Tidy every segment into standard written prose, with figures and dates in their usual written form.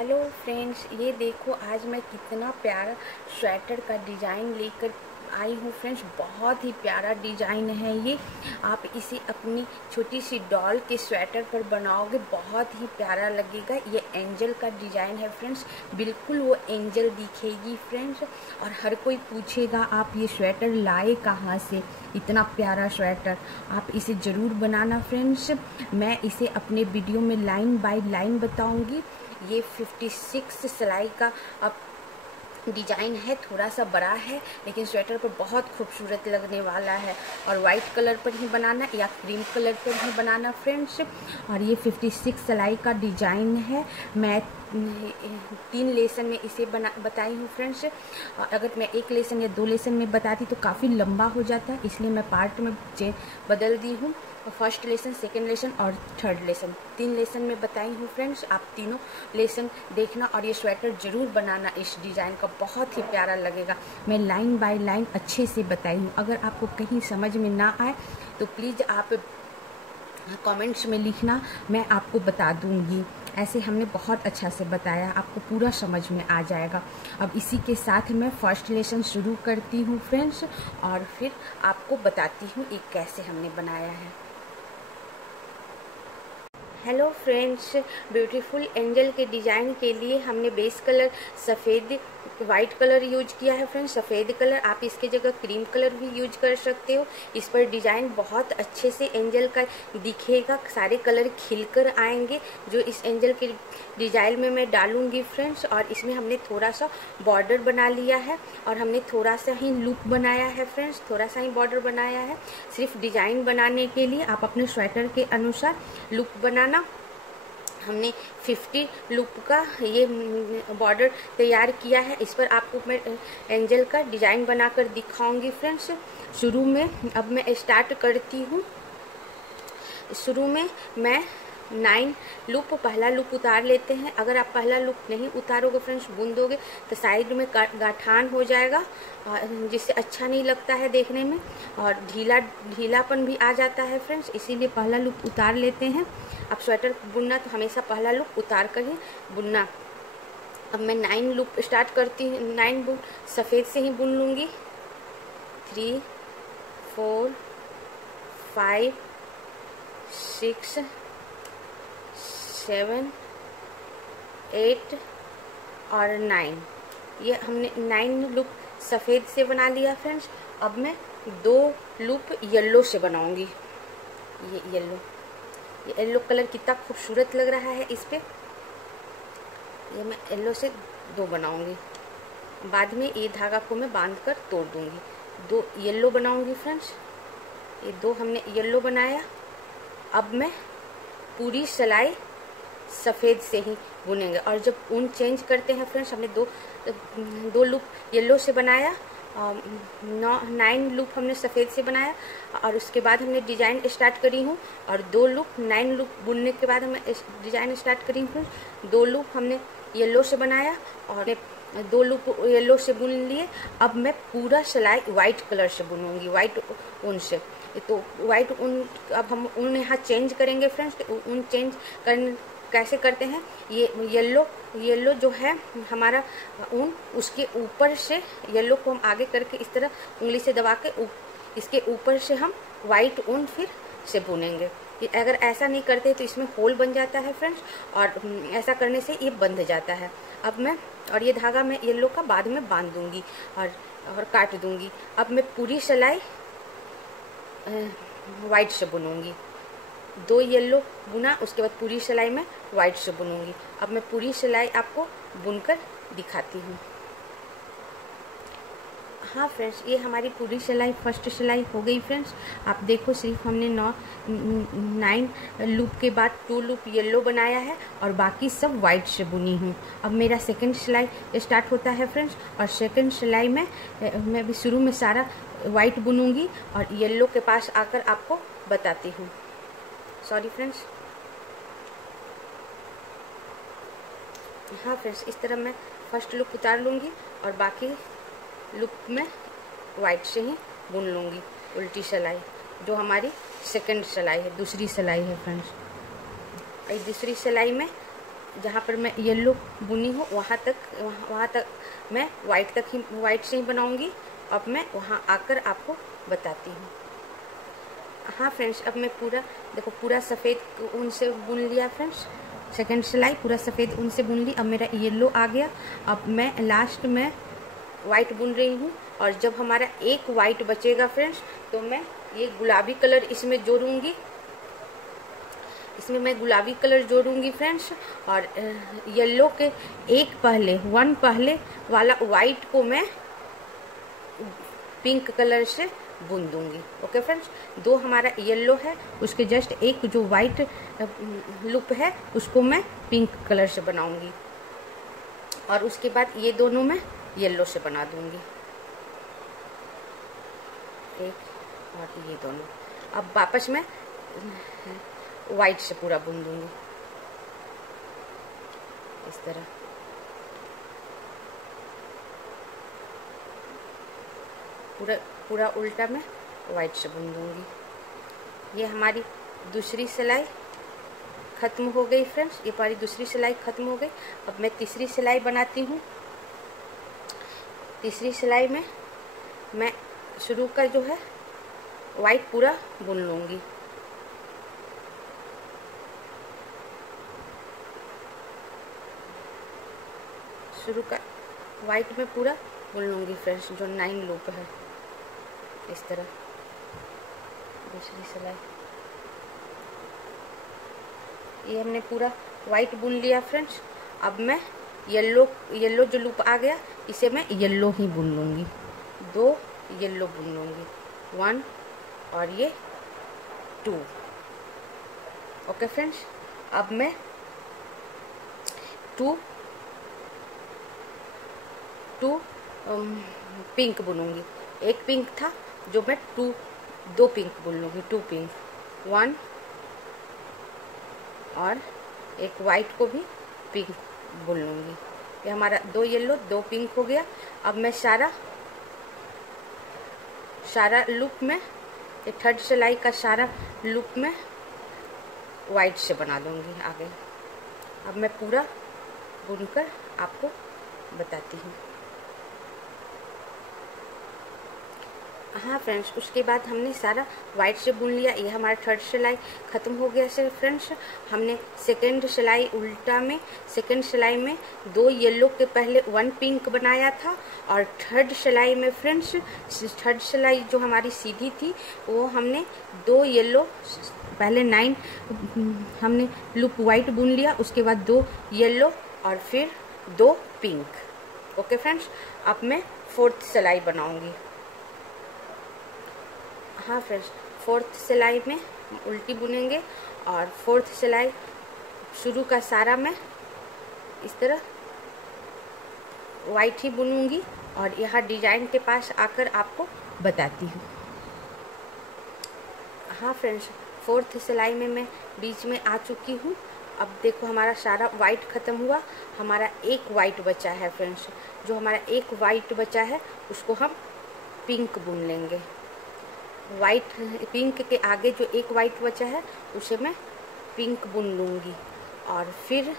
Hello friends, ये देखो आज मैं कितना प्यारा स्वेटर का डिज़ाइन लेकर आई हूँ फ्रेंड्स। बहुत ही प्यारा डिज़ाइन है ये। आप इसे अपनी छोटी सी डॉल के स्वेटर पर बनाओगे, बहुत ही प्यारा लगेगा। ये एंजल का डिज़ाइन है फ्रेंड्स, बिल्कुल वो एंजल दिखेगी फ्रेंड्स। और हर कोई पूछेगा आप ये स्वेटर लाए कहाँ से, इतना प्यारा स्वेटर। आप इसे ज़रूर बनाना फ्रेंड्स। मैं इसे अपने वीडियो में लाइन बाय लाइन बताऊँगी। ये 56 सिलाई का अब डिजाइन है, थोड़ा सा बड़ा है लेकिन स्वेटर पर बहुत खूबसूरत लगने वाला है। और वाइट कलर पर ही बनाना या क्रीम कलर पर ही बनाना फ्रेंड्स। और ये 56 सिलाई का डिजाइन है। मैं 3 लेसन में इसे बताई हूँ फ्रेंड्स। अगर मैं एक लेसन या 2 लेसन में बताती तो काफ़ी लंबा हो जाता है, इसलिए मैं पार्ट में बदल दी हूँ। फर्स्ट लेसन, सेकेंड लेसन और थर्ड लेसन, 3 लेसन में बताई हूँ फ्रेंड्स। आप तीनों लेसन देखना और ये स्वेटर ज़रूर बनाना। इस डिज़ाइन का बहुत ही प्यारा लगेगा। मैं लाइन बाय लाइन अच्छे से बताई हूँ। अगर आपको कहीं समझ में ना आए तो प्लीज़ आप कमेंट्स में लिखना, मैं आपको बता दूंगी। ऐसे हमने बहुत अच्छा से बताया, आपको पूरा समझ में आ जाएगा। अब इसी के साथ मैं फर्स्ट लेसन शुरू करती हूँ फ्रेंड्स, और फिर आपको बताती हूँ ये कैसे हमने बनाया है। हेलो फ्रेंड्स, ब्यूटीफुल एंजल के डिज़ाइन के लिए हमने बेस कलर सफ़ेद वाइट कलर यूज किया है फ्रेंड्स। सफ़ेद कलर, आप इसके जगह क्रीम कलर भी यूज कर सकते हो। इस पर डिज़ाइन बहुत अच्छे से एंजल का दिखेगा, सारे कलर खिलकर आएंगे जो इस एंजल के डिज़ाइन में मैं डालूंगी फ्रेंड्स। और इसमें हमने थोड़ा सा बॉर्डर बना लिया है और हमने थोड़ा सा ही लूप बनाया है फ्रेंड्स, थोड़ा सा ही बॉर्डर बनाया है सिर्फ डिज़ाइन बनाने के लिए। आप अपने स्वेटर के अनुसार लूप बनाना। हमने 50 लूप का ये बॉर्डर तैयार किया है। इस पर आपको मैं एंजल का डिज़ाइन बनाकर दिखाऊंगी फ्रेंड्स। शुरू में अब मैं स्टार्ट करती हूँ। शुरू में मैं 9 लूप, पहला लूप उतार लेते हैं। अगर आप पहला लूप नहीं उतारोगे फ्रेंड्स, बुन दोगे तो साइड में गाठान हो जाएगा, जिससे अच्छा नहीं लगता है देखने में, और ढीलापन भी आ जाता है फ्रेंड्स। इसीलिए पहला लूप उतार लेते हैं। आप स्वेटर बुनना तो हमेशा पहला लूप उतार कर ही बुनना। अब मैं 9 लूप स्टार्ट करती हूँ। 9 बुन सफ़ेद से ही बुन लूँगी। 3 4 5 6 7 8 और 9। ये हमने 9 लूप सफ़ेद से बना लिया फ्रेंड्स। अब मैं 2 लूप येलो से बनाऊंगी। ये येलो कलर कितना खूबसूरत लग रहा है इस पे। ये मैं येलो से 2 बनाऊंगी। बाद में ये धागा को मैं बांध कर तोड़ दूंगी। 2 येलो बनाऊंगी फ्रेंड्स। ये 2 हमने येलो बनाया। अब मैं पूरी सिलाई सफ़ेद से ही बुनेंगे। और जब ऊन चेंज करते हैं फ्रेंड्स, हमने दो लूप येलो से बनाया, 9 लूप हमने सफ़ेद से बनाया, और उसके बाद हमने डिज़ाइन स्टार्ट करी हूँ। और 2 लूप 9 लूप बुनने के बाद हमें डिज़ाइन स्टार्ट करी हूँ। 2 लूप हमने येलो से बनाया और 2 लूप येलो से बुन लिए। अब मैं पूरा सिलाई वाइट कलर से बुनूंगी, वाइट ऊन से। तो वाइट ऊन, अब हम ऊन यहाँ चेंज करेंगे फ्रेंड्स। तो ऊन चेंज कैसे करते हैं, ये येलो जो है हमारा ऊन, उसके ऊपर से येलो को हम आगे करके इस तरह उंगली से दबा के इसके ऊपर से हम वाइट ऊन फिर से बुनेंगे। अगर ऐसा नहीं करते तो इसमें होल बन जाता है फ्रेंड्स, और ऐसा करने से ये बंध जाता है। अब मैं, और ये धागा मैं येलो का बाद में बांध दूंगी और काट दूंगी। अब मैं पूरी सिलाई वाइट से बुनूंगी। 2 येलो बुना, उसके बाद पूरी सिलाई में वाइट से बुनूंगी। अब मैं पूरी सिलाई आपको बुनकर दिखाती हूँ। हाँ फ्रेंड्स, ये हमारी पूरी सिलाई फर्स्ट सिलाई हो गई फ्रेंड्स। आप देखो, सिर्फ हमने 9 लूप के बाद 2 लूप येलो बनाया है और बाकी सब वाइट से बुनी हूँ। अब मेरा सेकंड सिलाई स्टार्ट होता है फ्रेंड्स। और सेकंड सिलाई में मैं भी शुरू में सारा वाइट बुनूंगी और येलो के पास आकर आपको बताती हूँ। Sorry friends. हाँ फ्रेंड्स, इस तरह मैं फर्स्ट लूप उतार लूँगी और बाकी लूप में वाइट से ही बुन लूँगी उल्टी सिलाई, जो हमारी सेकंड सिलाई है, दूसरी सिलाई है फ्रेंड्स। इस दूसरी सिलाई में जहाँ पर मैं येलो बुनी हूँ वहाँ तक मैं वाइट से ही बनाऊँगी। अब मैं वहाँ आकर आपको बताती हूँ। हाँ फ्रेंड्स, अब मैं पूरा सफ़ेद ऊन से बुन लिया फ्रेंड्स। सेकंड सिलाई पूरा सफ़ेद ऊन से बुन ली। अब मेरा येलो आ गया। अब मैं लास्ट में वाइट बुन रही हूँ, और जब हमारा एक वाइट बचेगा फ्रेंड्स तो मैं ये गुलाबी कलर इसमें जोड़ूंगी। इसमें मैं गुलाबी कलर जोड़ूंगी फ्रेंड्स, और येलो के वन पहले वाला वाइट को मैं पिंक कलर से बुन दूंगी। ओके फ्रेंड्स, दो हमारा येलो है, उसके जस्ट एक जो वाइट लूप है उसको मैं पिंक कलर से बनाऊंगी, और उसके बाद ये दोनों मैं येलो से बना दूंगी, एक और ये दोनों। अब वापस मैं वाइट से पूरा बुन दूंगी इस तरह। पूरा उल्टा मैं वाइट से बुन दूंगी। ये हमारी दूसरी सिलाई खत्म हो गई फ्रेंड्स, ये हमारी दूसरी सिलाई खत्म हो गई। अब मैं तीसरी सिलाई बनाती हूँ। तीसरी सिलाई में मैं शुरू का जो है वाइट पूरा बुन लूंगी। शुरू का वाइट में पूरा बुन लूंगी फ्रेंड्स, जो 9 लूप है इस तरह। दूसरी सिलाई ये हमने पूरा वाइट बुन लिया फ्रेंड्स। अब मैं येलो जो लूप आ गया इसे मैं येलो ही बुन लूंगी। 2 येलो बुन लूंगी, 1 और ये 2। ओके फ्रेंड्स, अब मैं 2 पिंक बुनूंगी। एक पिंक था जो मैं 2 पिंक बुन लूंगी, 2 पिंक, 1 और एक वाइट को भी पिंक बुन लूंगी। ये हमारा 2 येलो 2 पिंक हो गया। अब मैं सारा लूप में, ये थर्ड सिलाई का सारा लूप में वाइट से बना दूंगी आगे। अब मैं पूरा बुनकर आपको बताती हूँ। हाँ फ्रेंड्स, उसके बाद हमने सारा वाइट से बुन लिया। ये हमारा थर्ड सिलाई खत्म हो गया से फ्रेंड्स। हमने सेकंड सिलाई उल्टा में, सेकंड सिलाई में 2 येलो के पहले 1 पिंक बनाया था, और थर्ड सिलाई में फ्रेंड्स, थर्ड सिलाई जो हमारी सीधी थी वो हमने 2 येलो पहले 9 हमने लूप वाइट बुन लिया, उसके बाद 2 येलो और फिर 2 पिंक। ओके फ्रेंड्स, अब मैं फोर्थ सिलाई बनाऊंगी। हाँ फ्रेंड्स, फोर्थ सिलाई में उल्टी बुनेंगे, और फोर्थ सिलाई शुरू का सारा मैं इस तरह वाइट ही बुनूंगी, और यहाँ डिजाइन के पास आकर आपको बताती हूँ। हाँ फ्रेंड्स, फोर्थ सिलाई में मैं बीच में आ चुकी हूँ। अब देखो हमारा सारा वाइट खत्म हुआ, हमारा एक वाइट बचा है फ्रेंड्स। जो हमारा एक वाइट बचा है उसको हम पिंक बुन लेंगे। वाइट पिंक के आगे जो एक वाइट बचा है उसे मैं पिंक बुन लूँगी, और फिर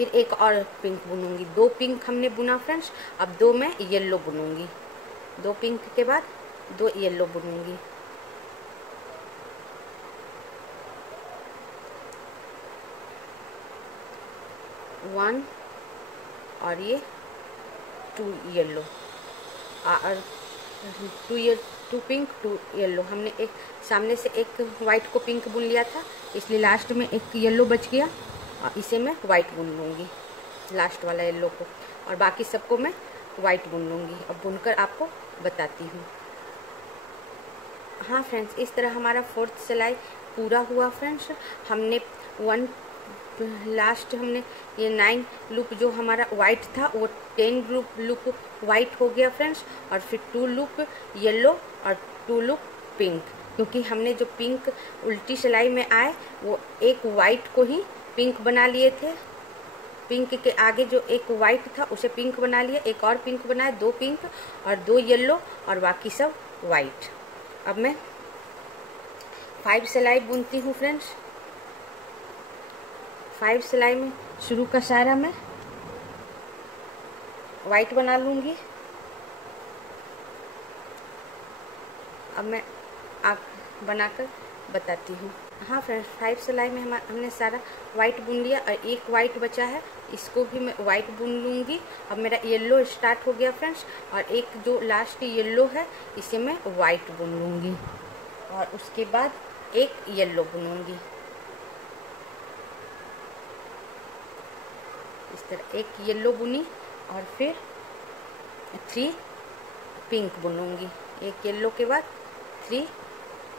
एक और पिंक बुनूंगी। 2 पिंक हमने बुना फ्रेंड्स। अब 2 मैं येलो बुनूंगी। 2 पिंक के बाद 2 येलो बुनूंगी। वन और ये 2 येलो, और 2 पिंक 2 येलो। हमने एक सामने से एक वाइट को पिंक बुन लिया था, इसलिए लास्ट में एक येलो बच गया, और इसे मैं वाइट बुन लूँगी, लास्ट वाला येलो को, और बाकी सबको मैं वाइट बुन लूँगी। अब बुनकर आपको बताती हूँ। हाँ फ्रेंड्स, इस तरह हमारा फोर्थ सिलाई पूरा हुआ फ्रेंड्स। हमने लास्ट हमने ये 9 लूप जो हमारा वाइट था वो 10 लूप वाइट हो गया फ्रेंड्स, और फिर 2 लूप येलो और 2 लूप पिंक, क्योंकि हमने जो पिंक उल्टी सिलाई में आए वो एक वाइट को ही पिंक बना लिए थे। पिंक के आगे जो एक वाइट था उसे पिंक बना लिया, एक और पिंक बनाया, 2 पिंक और 2 येलो और बाकी सब वाइट। अब मैं 5 सिलाई बुनती हूँ फ्रेंड्स। 5 सिलाई में शुरू का सारा मैं वाइट बना लूँगी। अब मैं आप बनाकर बताती हूँ। हाँ फ्रेंड्स, 5 सिलाई में हमने सारा वाइट बुन लिया और एक वाइट बचा है, इसको भी मैं वाइट बुन लूँगी। अब मेरा येलो स्टार्ट हो गया फ्रेंड्स, और एक जो लास्ट येलो है इसे मैं वाइट बुन लूँगी और उसके बाद एक येलो बुनूंगी। इस तरह एक येलो बुनी और फिर 3 पिंक बुनूंगी। एक येलो के बाद 3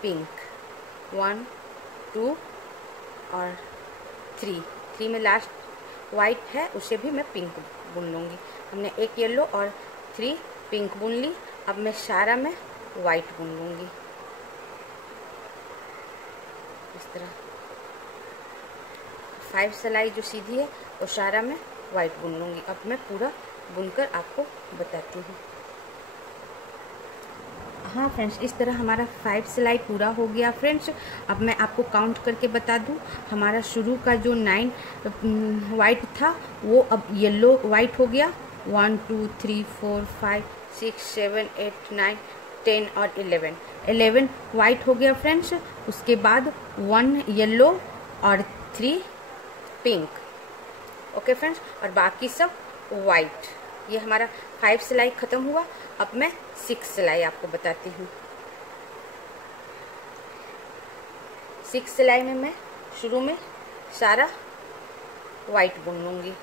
पिंक, 1 2 और 3 में लास्ट वाइट है उसे भी मैं पिंक बुन लूँगी। हमने एक येलो और 3 पिंक बुन ली। अब मैं सारा में वाइट बुन लूँगी इस तरह। 5 सिलाई जो सीधी है वो सारा मैं वाइट बुन लूँगी। अब मैं पूरा बुनकर आपको बताती हूँ। हाँ फ्रेंड्स, इस तरह हमारा 5 सिलाई पूरा हो गया फ्रेंड्स। अब मैं आपको काउंट करके बता दूँ, हमारा शुरू का जो 9 वाइट था वो अब येलो वाइट हो गया। 1 2 3 4 5 6 7 8 9 10 और 11 वाइट हो गया फ्रेंड्स। उसके बाद 1 येलो और 3 पिंक। ओके फ्रेंड्स, और बाकी सब वाइट। ये हमारा 5 सिलाई ख़त्म हुआ। अब मैं 6 सिलाई आपको बताती हूँ। 6 सिलाई में मैं शुरू में सारा वाइट बुन लूँगी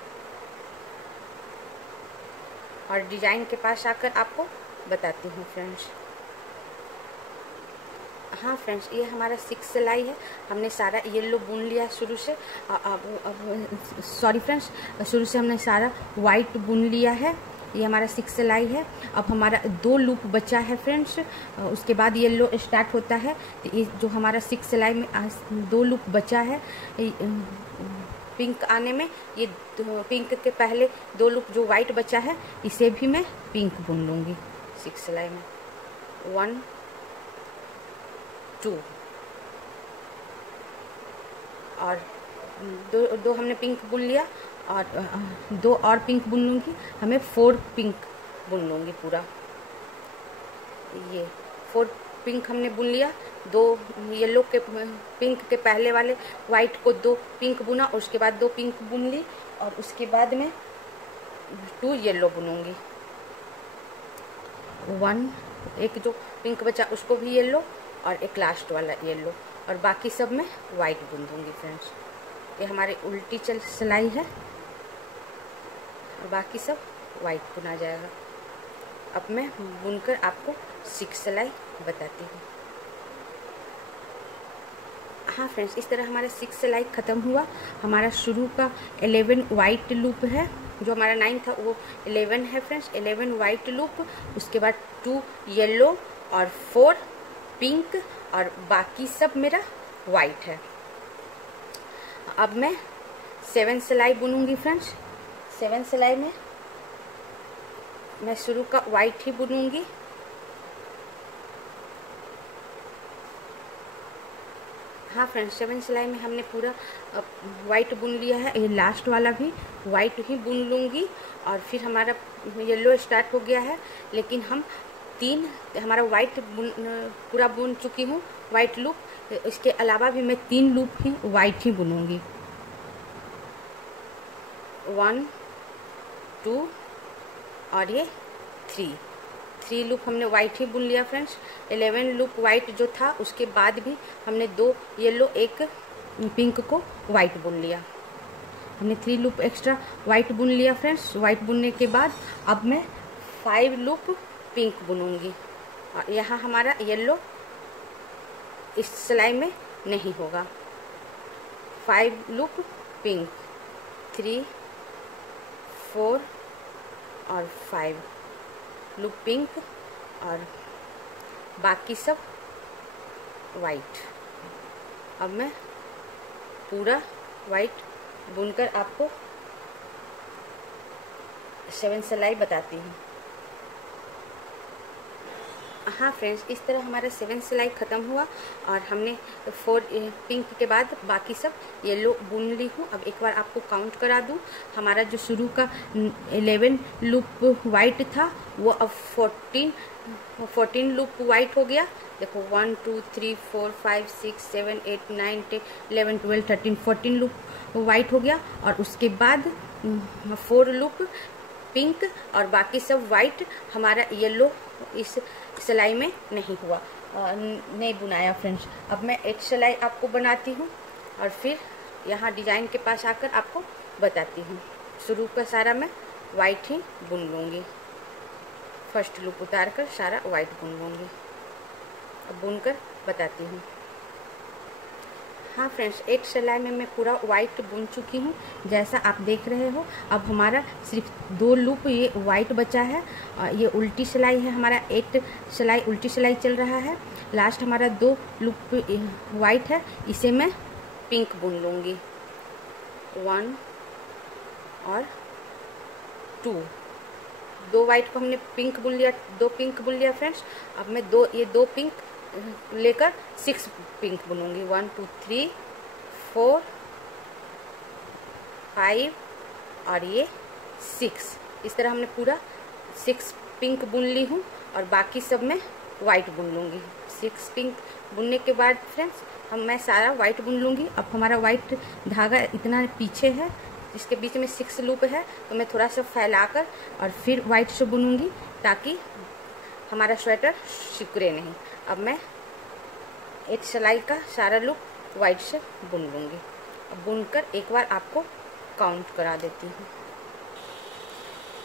और डिजाइन के पास आकर आपको बताती हूँ फ्रेंड्स। हाँ फ्रेंड्स, ये हमारा 6 सिलाई है। हमने सारा येलो बुन लिया शुरू से। सॉरी फ्रेंड्स, शुरू से हमने सारा वाइट बुन लिया है। ये हमारा 6 सिलाई है। अब हमारा 2 लूप बचा है फ्रेंड्स, उसके बाद येलो स्टार्ट होता है। तो ये जो हमारा 6 सिलाई में 2 लूप बचा है पिंक आने में, ये पिंक के पहले 2 लूप जो वाइट बचा है इसे भी मैं पिंक बुन लूँगी 6 सिलाई में। 1 2 और दो हमने पिंक बुन लिया और 2 और पिंक बुन लूँगी। हमें 4 पिंक बुन लूँगी पूरा। ये 4 पिंक हमने बुन लिया। 2 येलो के पिंक के पहले वाले वाइट को 2 पिंक बुना, उसके बाद 2 पिंक बुन ली और उसके बाद में 2 येलो बुनूंगी। 1 एक जो पिंक बचा उसको भी येलो और एक लास्ट वाला येलो, और बाकी सब मैं वाइट बुन दूंगी फ्रेंड्स। ये हमारी उल्टी सिलाई है और बाकी सब वाइट बुना जाएगा। अब मैं बुनकर आपको 6 सिलाई बताती हूँ। हाँ फ्रेंड्स, इस तरह हमारा 6 सिलाई ख़त्म हुआ। हमारा शुरू का 11 वाइट लूप है, जो हमारा 9 था वो 11 है फ्रेंड्स। 11 वाइट लूप, उसके बाद 2 येलो और 4 पिंक और बाकी सब मेरा वाइट है। अब मैं 7 सिलाई बुनूंगी फ्रेंड्स। 7 सिलाई में मैं शुरू का वाइट ही बुनूंगी। हाँ फ्रेंड्स, 7 सिलाई में हमने पूरा वाइट बुन लिया है। ये लास्ट वाला भी वाइट ही बुन लूँगी और फिर हमारा येलो स्टार्ट हो गया है, लेकिन हम 3 हमारा वाइट पूरा बुन चुकी हूँ वाइट लूप। इसके अलावा भी मैं 3 लूप ही वाइट ही बुनूंगी। 1 2 और ये 3 लूप हमने वाइट ही बुन लिया फ्रेंड्स। 11 लूप वाइट जो था उसके बाद भी हमने 2 येलो 1 पिंक को वाइट बुन लिया। हमने 3 लूप एक्स्ट्रा वाइट बुन लिया फ्रेंड्स। वाइट बुनने के बाद अब मैं 5 लूप पिंक बुनूंगी और यहाँ हमारा येलो इस सिलाई में नहीं होगा। 5 लूप पिंक, 3 4 और 5 लूप पिंक और बाकी सब वाइट। अब मैं पूरा वाइट बुनकर आपको 7 सिलाई बताती हूँ। हाँ फ्रेंड्स, इस तरह हमारा 7 सिलाई ख़त्म हुआ और हमने 4 पिंक के बाद बाकी सब येलो बुन ली हूँ। अब एक बार आपको काउंट करा दूँ, हमारा जो शुरू का 11 लूप वाइट था वो अब 14 लूप वाइट हो गया। देखो 1 2 3 4 5 6 7 8 9 10 11 12 13 14 लूप वाइट हो गया और उसके बाद 4 लूप पिंक और बाकी सब वाइट। हमारा येलो इस सिलाई में नहीं हुआ, नहीं बुनाया फ्रेंड्स। अब मैं एक सिलाई आपको बनाती हूँ और फिर यहाँ डिजाइन के पास आकर आपको बताती हूँ। शुरू का सारा मैं वाइट ही बुन लूँगी, फर्स्ट लूप उतार कर सारा वाइट बुन लूँगी। अब बुनकर बताती हूँ। हाँ फ्रेंड्स, एक सिलाई में मैं पूरा वाइट बुन चुकी हूँ जैसा आप देख रहे हो। अब हमारा सिर्फ 2 लूप ये वाइट बचा है। ये उल्टी सिलाई है, हमारा 8 सिलाई उल्टी सिलाई चल रहा है। लास्ट हमारा 2 लूप वाइट है, इसे मैं पिंक बुन लूँगी। 1 और 2, 2 वाइट को हमने पिंक बुन लिया, 2 पिंक बुन लिया फ्रेंड्स। अब मैं 2 पिंक लेकर 6 पिंक बुनूंगी। 1 2 3 4 5 और ये 6। इस तरह हमने पूरा 6 पिंक बुन ली हूँ और बाकी सब मैं वाइट बुन लूँगी। 6 पिंक बुनने के बाद फ्रेंड्स मैं सारा वाइट बुन लूँगी। अब हमारा वाइट धागा इतना पीछे है, इसके बीच में 6 लूप है, तो मैं थोड़ा सा फैलाकर और फिर वाइट से बुनूंगी ताकि हमारा स्वेटर सिकुड़े नहीं। अब मैं एक सिलाई का सारा लूप वाइट से बुन लूँगी। अब बुनकर एक बार आपको काउंट करा देती हूँ।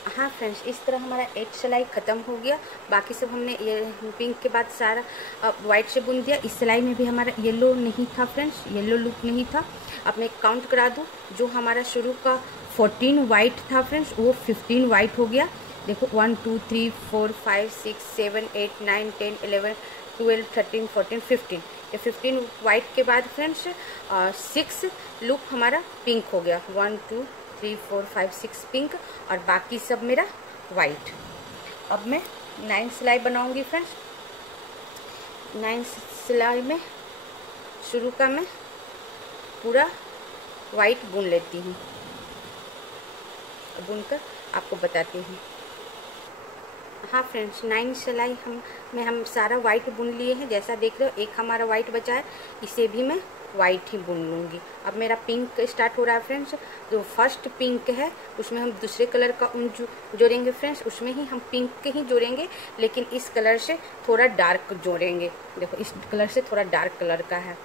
हाँ फ्रेंड्स, इस तरह हमारा 8 सिलाई ख़त्म हो गया। बाकी सब हमने ये पिंक के बाद सारा वाइट से बुन दिया। इस सिलाई में भी हमारा येलो नहीं था फ्रेंड्स, येलो लूप नहीं था। अब मैं काउंट करा दूँ, जो हमारा शुरू का 14 वाइट था फ्रेंड्स वो 15 वाइट हो गया। देखो 1 2 3 4 5 6 7 8 9 10 11 12 13 14 15। ये 15 वाइट के बाद फ्रेंड्स 6 लूप हमारा पिंक हो गया। 1 2 3 4 5 6 पिंक और बाकी सब मेरा वाइट। अब मैं 9 सिलाई बनाऊंगी फ्रेंड्स। 9 सिलाई में शुरू का मैं पूरा वाइट बुन लेती हूँ, बुनकर आपको बताती हूँ। हाँ फ्रेंड्स, 9 सिलाई हम सारा वाइट बुन लिए हैं, जैसा देख रहे हो। एक हमारा वाइट बचा है, इसे भी मैं वाइट ही बुन लूँगी। अब मेरा पिंक स्टार्ट हो रहा है फ्रेंड्स। जो फर्स्ट पिंक है उसमें हम दूसरे कलर का ऊन जोड़ेंगे फ्रेंड्स, उसमें ही हम पिंक ही जोड़ेंगे, लेकिन इस कलर से थोड़ा डार्क जोड़ेंगे। देखो इस कलर से थोड़ा डार्क कलर का है,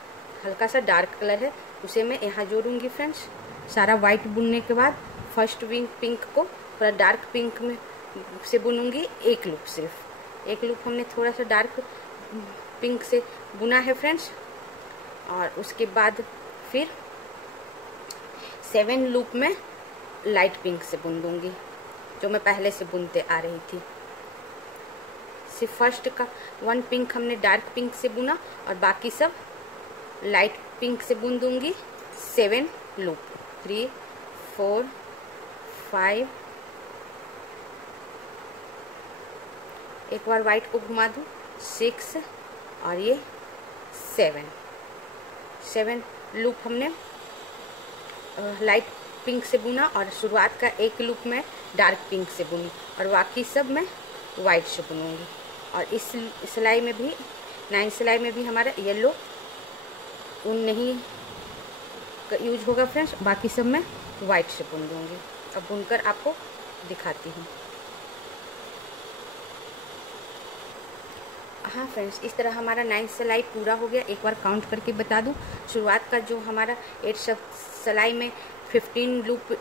हल्का सा डार्क कलर है, उसे मैं यहाँ जोड़ूंगी फ्रेंड्स। सारा वाइट बुनने के बाद फर्स्ट पिंक को थोड़ा डार्क पिंक में से बुनूंगी। एक लूप, सिर्फ एक लूप हमने थोड़ा सा डार्क पिंक से बुना है फ्रेंड्स। और उसके बाद फिर 7 लूप में लाइट पिंक से बुन दूंगी, जो मैं पहले से बुनते आ रही थी। सिर्फ फर्स्ट का 1 पिंक हमने डार्क पिंक से बुना और बाकी सब लाइट पिंक से बुन दूंगी। 7 लूप 3 4 5। एक बार वाइट को घुमा दूँ, 6 और ये 7 लूप हमने लाइट पिंक से बुना और शुरुआत का एक लूप में डार्क पिंक से बुनी और बाकी सब मैं वाइट से बुनूंगी। और इस सिलाई में भी 9 सिलाई में भी हमारा येलो ऊन नहीं यूज होगा फ्रेंड्स, बाकी सब मैं वाइट से बुन दूंगी। अब बुनकर आपको दिखाती हूँ। हाँ फ्रेंड्स, इस तरह हमारा 9 सिलाई पूरा हो गया। एक बार काउंट करके बता दूं, शुरुआत का जो हमारा 8 सिलाई में 15 लूप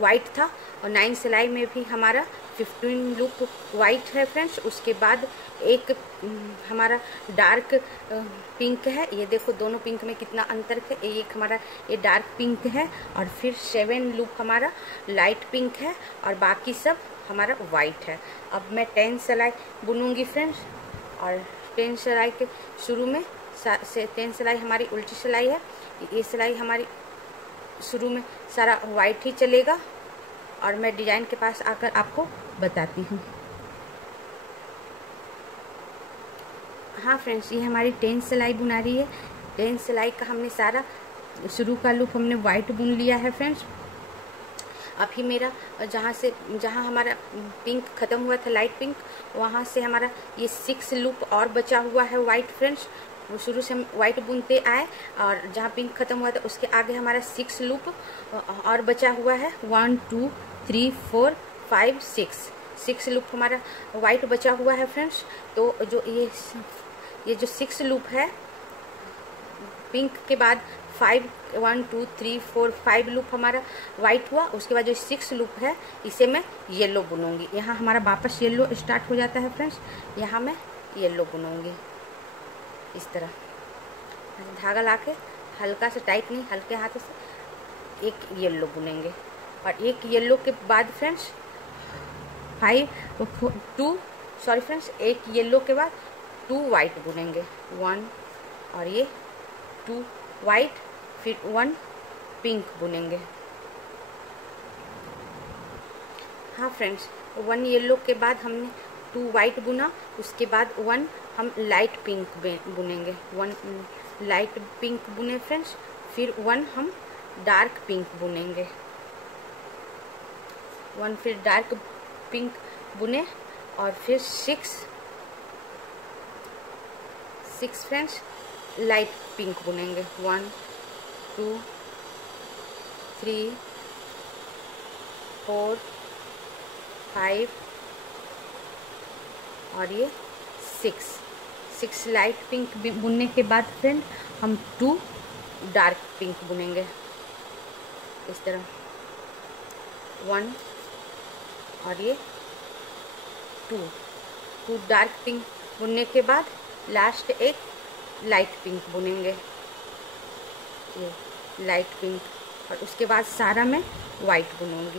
वाइट था और 9 सिलाई में भी हमारा 15 लूप वाइट है फ्रेंड्स। उसके बाद एक हमारा डार्क पिंक है, ये देखो दोनों पिंक में कितना अंतर है। एक हमारा ये डार्क पिंक है और फिर 7 लूप हमारा लाइट पिंक है और बाकी सब हमारा वाइट है। अब मैं 10 सिलाई बुनूंगी फ्रेंड्स और 10 सिलाई के शुरू में 10 सिलाई हमारी उल्टी सिलाई है। ये सिलाई हमारी शुरू में सारा वाइट ही चलेगा और मैं डिजाइन के पास आकर आपको बताती हूँ। हाँ फ्रेंड्स, ये हमारी 10 सिलाई बुना रही है। 10 सिलाई का हमने सारा शुरू का लूप हमने वाइट बुन लिया है फ्रेंड्स। अभी मेरा जहाँ हमारा पिंक ख़त्म हुआ था, लाइट पिंक, वहाँ से हमारा ये 6 लूप और बचा हुआ है वाइट फ्रेंड्स। वो शुरू से हम वाइट बुनते आए और जहाँ पिंक ख़त्म हुआ था उसके आगे हमारा 6 लूप और बचा हुआ है। 1 2 3 4 5 6 लूप हमारा वाइट बचा हुआ है फ्रेंड्स। तो जो ये जो 6 लूप है पिंक के बाद 1 2 3 4 5 लूप हमारा वाइट हुआ। उसके बाद जो 6 लूप है इसे मैं येलो बुनूंगी। यहाँ हमारा वापस येलो स्टार्ट हो जाता है फ्रेंड्स। यहाँ मैं येलो बुनूंगी इस तरह, धागा लाके हल्का से, टाइट नहीं, हल्के हाथों से एक येलो बुनेंगे। और एक येलो के बाद फ्रेंड्स एक येलो के बाद 2 वाइट बुनेंगे। 1 और ये 2 वाइट, फिर 1 पिंक बुनेंगे। हाँ फ्रेंड्स, 1 येलो के बाद हमने 2 वाइट बुना। उसके बाद 1 हम लाइट पिंक बुनेंगे। 1 लाइट पिंक बुने फ्रेंड्स, फिर 1 हम डार्क पिंक बुनेंगे। 1 फिर डार्क पिंक बुने और फिर 6 फ्रेंड्स लाइट पिंक बुनेंगे। 1 2 3 4 5 और ये 6 लाइट पिंक बुनने के बाद फ्रेंड हम 2 डार्क पिंक बुनेंगे इस तरह। 1 और ये 2 डार्क पिंक बुनने के बाद लास्ट एक लाइट पिंक बुनेंगे, ये लाइट पिंक। और उसके बाद सारा मैं वाइट बुनूंगी।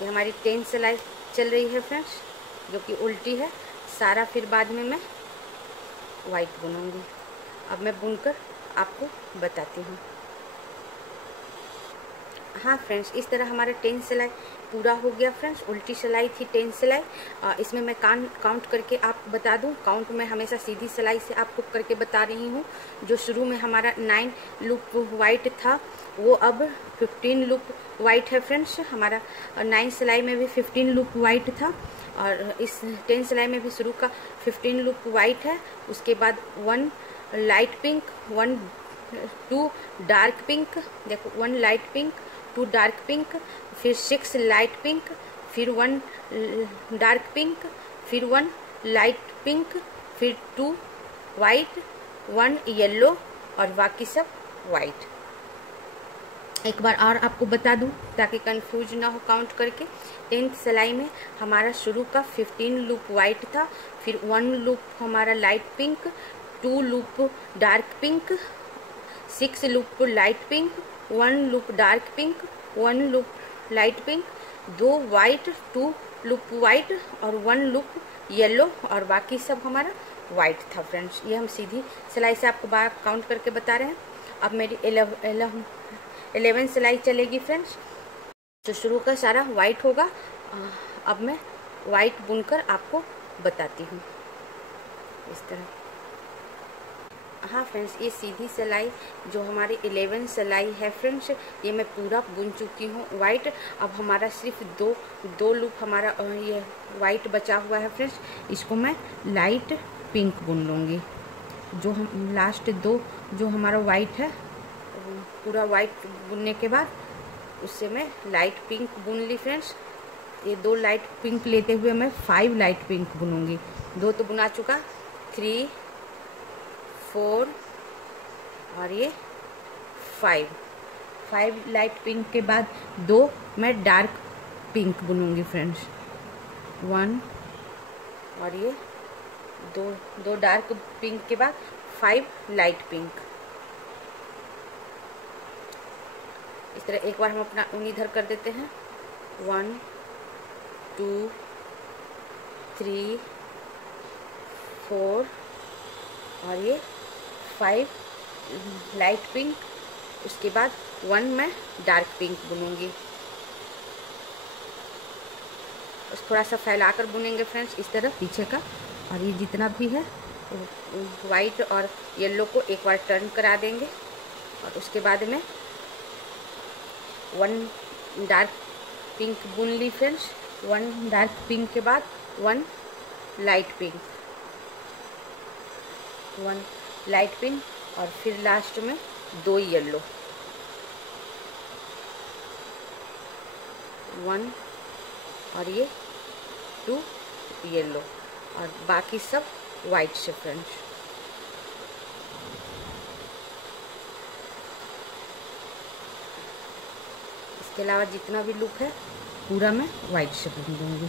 ये हमारी 10 सिलाई चल रही है फ्रेंड्स, जो कि उल्टी है। सारा फिर बाद में मैं वाइट बुनूंगी। अब मैं बुनकर आपको बताती हूँ। हाँ फ्रेंड्स, इस तरह हमारा 10 सिलाई पूरा हो गया फ्रेंड्स। उल्टी सिलाई थी 10 सिलाई। इसमें मैं काउंट करके आप बता दूं। काउंट में हमेशा सीधी सिलाई से आपको करके बता रही हूँ। जो शुरू में हमारा 9 लूप वाइट था वो अब 15 लूप वाइट है फ्रेंड्स। हमारा 9 सिलाई में भी 15 लूप वाइट था और इस 10 सिलाई में भी शुरू का 15 लूप वाइट है। उसके बाद 1 लाइट पिंक, 2 डार्क पिंक, देखो 1 लाइट पिंक, 2 डार्क पिंक, फिर 6 लाइट पिंक, फिर 1 डार्क पिंक, फिर 1 लाइट पिंक, फिर 2 वाइट, 1 येलो और बाकी सब वाइट। एक बार और आपको बता दूं ताकि कंफ्यूज ना हो काउंट करके। 10th सिलाई में हमारा शुरू का 15 लूप वाइट था, फिर 1 लूप हमारा light pink, 2 loop dark pink, 6 loop light pink, 1 loop dark pink, 1 loop light pink, 2 white, 2 loop white और 1 लूप येलो और बाकी सब हमारा वाइट था फ्रेंड्स। ये हम सीधी सिलाई से आपको बार काउंट करके बता रहे हैं। अब मेरी 11 सिलाई चलेगी फ्रेंड्स। तो शुरू का सारा वाइट होगा। अब मैं वाइट बुनकर आपको बताती हूँ इस तरह। हाँ फ्रेंड्स, ये सीधी सिलाई जो हमारी 11 सिलाई है फ्रेंड्स, ये मैं पूरा बुन चुकी हूँ वाइट। अब हमारा सिर्फ दो लूप हमारा ये वाइट बचा हुआ है फ्रेंड्स। इसको मैं लाइट पिंक बुन लूँगी। जो हम लास्ट 2 जो हमारा वाइट है पूरा वाइट बुनने के बाद उससे मैं लाइट पिंक बुन ली फ्रेंड्स। ये 2 लाइट पिंक लेते हुए मैं 5 लाइट पिंक बुनूंगी। 2 तो बुना चुका, 3 4 और ये 5 लाइट पिंक के बाद 2 मैं डार्क पिंक बुनूंगी फ्रेंड्स। 1 और ये 2 डार्क पिंक के बाद 5 लाइट पिंक। इस तरह एक बार हम अपना ऊनी इधर कर देते हैं। 1 2 3 4 और ये 5 लाइट पिंक। उसके बाद 1 मैं डार्क पिंक बुनूंगी। थोड़ा सा फैला कर बुनेंगे फ्रेंड्स इस तरह पीछे का। और ये जितना भी है वाइट और येलो को एक बार टर्न करा देंगे। और उसके बाद में 1 डार्क पिंक बुन ली फ्रेंड्स। 1 डार्क पिंक के बाद 1 लाइट पिंक, 1 लाइट पिंक और फिर लास्ट में 2 येलो, 1 और ये 2 येलो और बाकी सब वाइट से फ्रेंड्स। इसके अलावा जितना भी लुक है पूरा मैं वाइट से बुन दूँगी।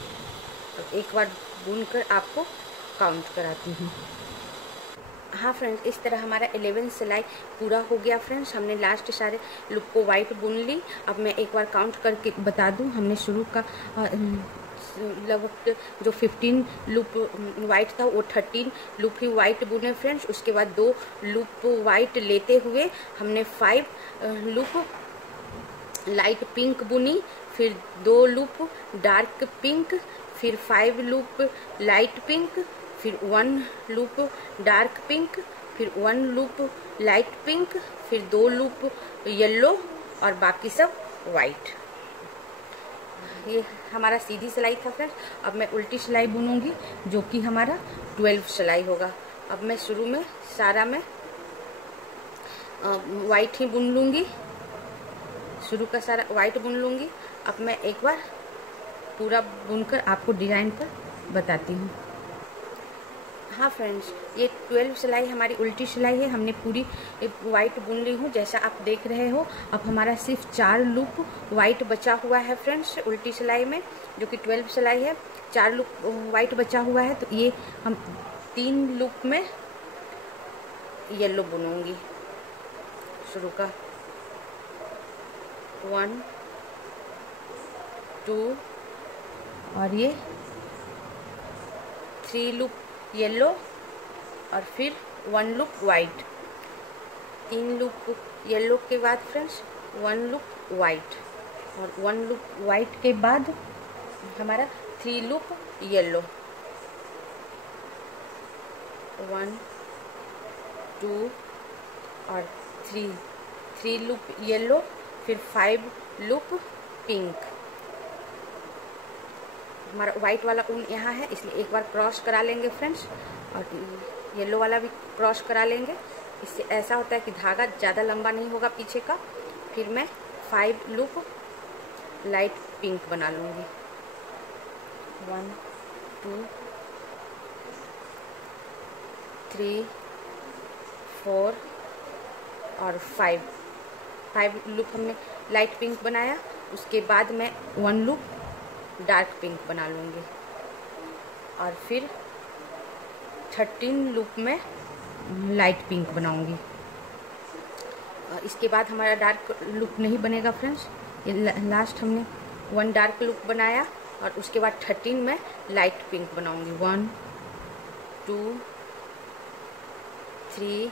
और एक बार बुन कर आपको काउंट कराती हूँ। हाँ फ्रेंड्स, इस तरह हमारा 11 सिलाई पूरा हो गया फ्रेंड्स। हमने लास्ट सारे लुक को वाइट बुन ली। अब मैं एक बार काउंट करके बता दूँ, हमने शुरू का लगभग जो 15 लूप वाइट था वो 13 लूप ही वाइट बुने फ्रेंड्स। उसके बाद 2 लूप वाइट लेते हुए हमने 5 लूप लाइट पिंक बुनी, फिर 2 लूप डार्क पिंक, फिर 5 लूप लाइट पिंक, फिर 1 लूप डार्क पिंक, फिर 1 लूप लाइट पिंक, फिर 2 लूप येलो और बाकी सब वाइट। ये हमारा सीधी सिलाई था फ्रेंड्स। अब मैं उल्टी सिलाई बुनूंगी जो कि हमारा 12 सिलाई होगा। अब मैं शुरू में सारा मैं वाइट ही बुन लूँगी, शुरू का सारा वाइट बुन लूँगी। अब मैं एक बार पूरा बुनकर आपको डिजाइन पर बताती हूँ। हाँ फ्रेंड्स, ये 12 सिलाई हमारी उल्टी सिलाई है। हमने पूरी वाइट बुन ली हूँ जैसा आप देख रहे हो। अब हमारा सिर्फ 4 लूप वाइट बचा हुआ है फ्रेंड्स उल्टी सिलाई में, जो कि 12 सिलाई है। 4 लूप वाइट बचा हुआ है, तो ये हम 3 लूप में येलो बुनूंगी। शुरू का 1 2 और ये 3 लूप येलो और फिर 1 लूप वाइट। 3 लूप येलो के बाद फ्रेंड्स 1 लूप वाइट और 1 लूप वाइट के बाद हमारा 3 लूप येलो, 1 2 और 3 लूप येलो, फिर 5 लूप पिंक। हमारा वाइट वाला ऊन यहाँ है इसलिए एक बार क्रॉस करा लेंगे फ्रेंड्स, और येलो वाला भी क्रॉस करा लेंगे। इससे ऐसा होता है कि धागा ज़्यादा लंबा नहीं होगा पीछे का। फिर मैं 5 लूप लाइट पिंक बना लूँगी। 1 2 3 4 और 5 लूप हमने लाइट पिंक बनाया। उसके बाद मैं 1 लूप डार्क पिंक बना लूँगी और फिर 13 लूप में लाइट पिंक बनाऊँगी। इसके बाद हमारा डार्क लूप नहीं बनेगा फ्रेंड्स। ये लास्ट हमने 1 डार्क लूप बनाया और उसके बाद 13 में लाइट पिंक बनाऊँगी। 1 2 3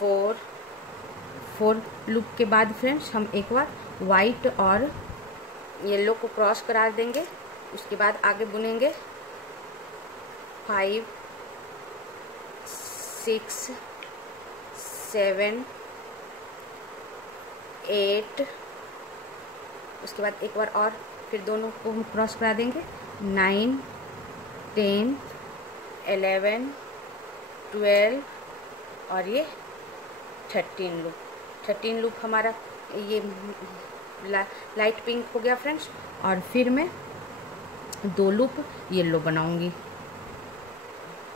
4 लूप के बाद फ्रेंड्स हम एक बार वाइट और येलो को क्रॉस करा देंगे। उसके बाद आगे बुनेंगे 5 6 7 8। उसके बाद एक बार और फिर दोनों को हम क्रॉस करा देंगे। 9 10 11 12 और ये 13 लूप हमारा ये लाइट पिंक हो गया फ्रेंड्स। और फिर मैं 2 लूप येलो बनाऊंगी।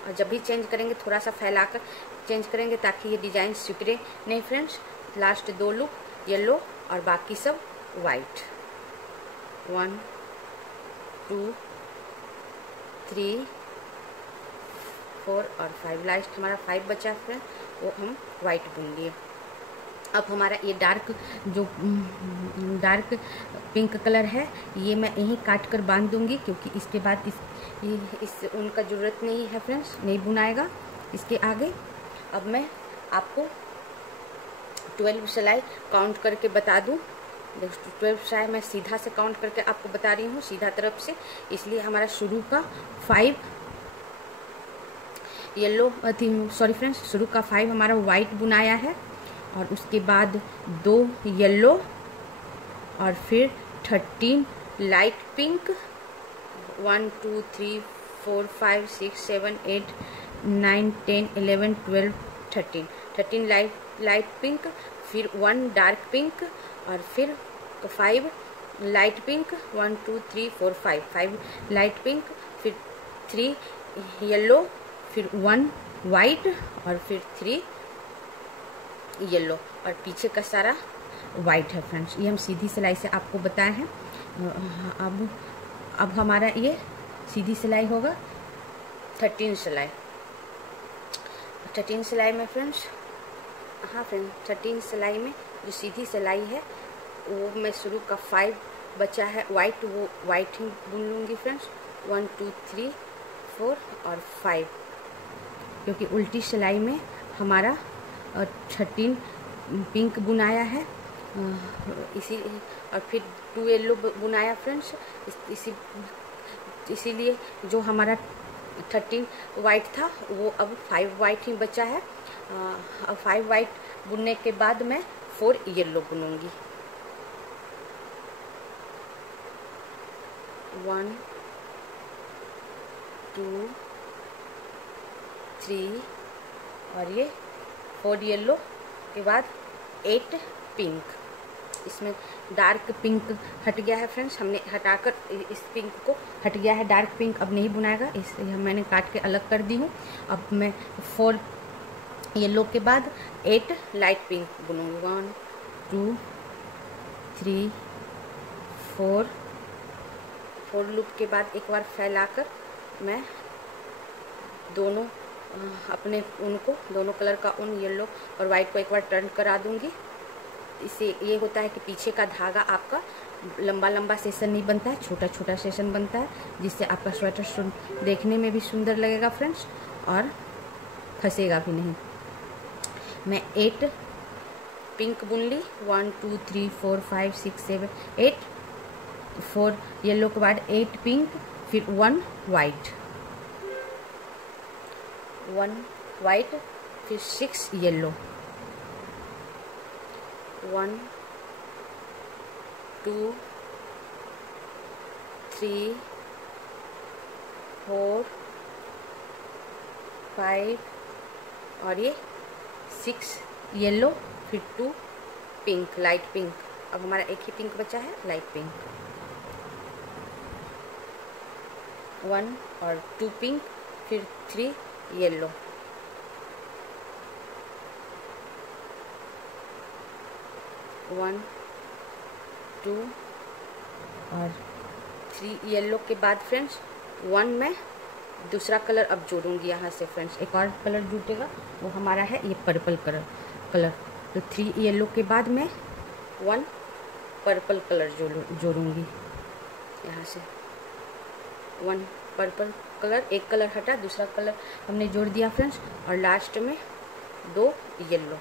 और जब भी चेंज करेंगे थोड़ा सा फैलाकर चेंज करेंगे ताकि ये डिजाइन सिकुड़े नहीं फ्रेंड्स। लास्ट 2 लूप येलो और बाकी सब वाइट। 1 2 3 4 और 5। लास्ट हमारा 5 बचा फ्रेंड, वो हम वाइट बुन लिए। अब हमारा ये डार्क जो डार्क पिंक कलर है ये मैं यहीं काट कर बांध दूंगी, क्योंकि इसके बाद इस ऊन का ज़रूरत नहीं है फ्रेंड्स, नहीं बुनाएगा इसके आगे। अब मैं आपको 12 सिलाई काउंट करके बता दूं। 12 सिलाई मैं सीधा से काउंट करके आपको बता रही हूँ, सीधा तरफ से, इसलिए हमारा शुरू का 5 येलो सॉरी फ्रेंड्स, शुरू का 5 हमारा वाइट बुनाया है, और उसके बाद 2 येलो, और फिर 13 लाइट पिंक, 1 2 3 4 5 6 7 8 9 10 11 12 13 लाइट पिंक, फिर 1 डार्क पिंक, और फिर 5 लाइट पिंक, 1 2 3 4 5 लाइट पिंक, फिर 3 येलो, फिर 1 वाइट, और फिर 3 येलो, और पीछे का सारा वाइट है फ्रेंड्स। ये हम सीधी सिलाई से आपको बताए हैं। अब हमारा ये सीधी सिलाई होगा 13 सिलाई। 13 सिलाई में फ्रेंड्स, हाँ फ्रेंड्स, 13 सिलाई में जो सीधी सिलाई है वो मैं शुरू का 5 बचा है वाइट, वो वाइट ही बुन लूँगी फ्रेंड्स, 1 2 3 4 और 5, क्योंकि उल्टी सिलाई में हमारा 13 पिंक बुनाया है, और फिर 2 येलो बुनाया फ्रेंड्स, इसीलिए जो हमारा 13 वाइट था वो अब 5 वाइट ही बचा है। अब 5 वाइट बुनने के बाद मैं 4 येलो बुनूंगी। 1 2 3 और ये 4 येलो के बाद 8 पिंक। इसमें डार्क पिंक हट गया है फ्रेंड्स, हमने हटाकर इस पिंक को हट गया है, डार्क पिंक अब नहीं बुनाएगा, इसलिए मैंने काट के अलग कर दी हूँ। अब मैं 4 येलो के बाद 8 लाइट पिंक बुनूंगी। 1 2 3 4 लूप के बाद एक बार फैलाकर मैं दोनों अपने ऊन को, दोनों कलर का ऊन येलो और वाइट को एक बार टर्न करा दूंगी। इससे ये होता है कि पीछे का धागा आपका लंबा लंबा सेशन नहीं बनता है, छोटा छोटा सेशन बनता है, जिससे आपका स्वेटर देखने में भी सुंदर लगेगा फ्रेंड्स, और फंसेगा भी नहीं। मैं 8 पिंक बुन ली, 1 2 3 4 5 6 7 8, 4 येलो के बाद 8 पिंक, फिर 1 वाइट, 1 वाइट, फिर 6 येलो, 1 2 3 4 5 और ये 6 येलो, फिर 2 पिंक, लाइट पिंक। अब हमारा एक ही पिंक बचा है, लाइट पिंक। 1 और 2 पिंक, फिर 3 येलो, 1 2 और 3 येलो के बाद फ्रेंड्स 1 में दूसरा कलर अब जोड़ूंगी यहाँ से फ्रेंड्स। एक और कलर जुटेगा, वो हमारा है ये पर्पल कलर। तो 3 येलो के बाद मैं 1 पर्पल कलर जोड़ूंगी यहाँ से। 1 पर्पल कलर, एक कलर हटा, दूसरा कलर हमने जोड़ दिया फ्रेंड्स, और लास्ट में 2 येलो,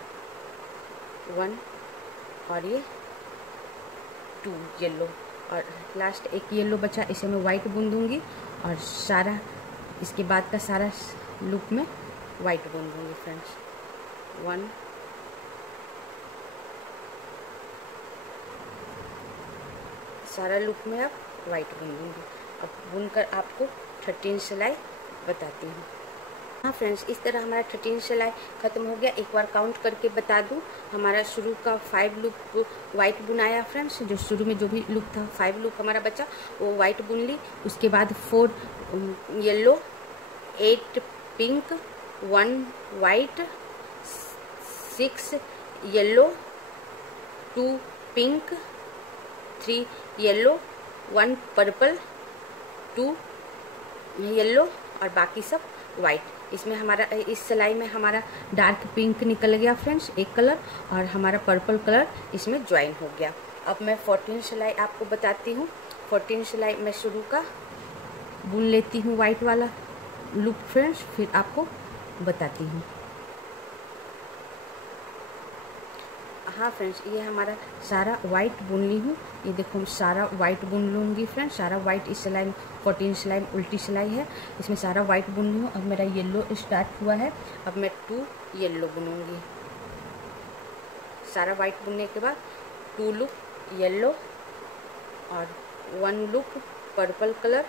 1 और ये 2 येलो, और लास्ट एक येलो बचा, इसे मैं वाइट बुन दूंगी, और सारा इसके बाद का सारा लूप में वाइट बुन दूंगी फ्रेंड्स। 1 सारा लूप में अब वाइट बुन दूंगी। अब बुनकर आपको 13 सिलाई बताती हूँ। हाँ फ्रेंड्स, इस तरह हमारा 13 सिलाई ख़त्म हो गया। एक बार काउंट करके बता दूँ, हमारा शुरू का 5 लूप वाइट बुनाया फ्रेंड्स, जो शुरू में जो भी लूप था 5 लूप हमारा बचा वो वाइट बुन ली। उसके बाद 4 yellow, 8 pink, 1 white, 6 yellow, 2 pink, 3 yellow, 1 purple, 2 yellow और बाकी सब वाइट। इसमें हमारा इस सिलाई में हमारा डार्क पिंक निकल गया फ्रेंड्स, एक कलर, और हमारा पर्पल कलर इसमें ज्वाइन हो गया। अब मैं 14 सिलाई आपको बताती हूँ। 14 सिलाई मैं शुरू का बुन लेती हूँ वाइट वाला लूप फ्रेंड्स, फिर आपको बताती हूँ। हाँ फ्रेंड्स, ये हमारा सारा वाइट बुन ली हूँ। ये देखो सारा वाइट बुन लूँगी फ्रेंड्स। सारा वाइट इस सिलाई में 14 सिलाई उल्टी सिलाई है, इसमें सारा वाइट बुन ली हूँ। अब मेरा येलो स्टार्ट हुआ है, अब मैं 2 येलो बुनूँगी। सारा वाइट बुनने के बाद 2 लूप येलो और 1 लूप पर्पल कलर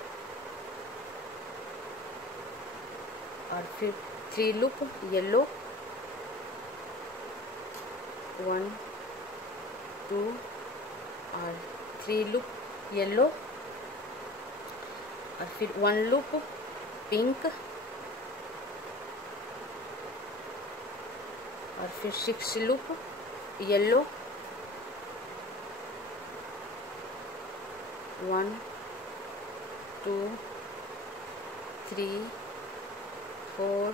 और फिर 3 लूप येलो, 1 2 और 3 लूप येलो और फिर 1 लूप पिंक और फिर 6 लूप येलो, 1 2 3 4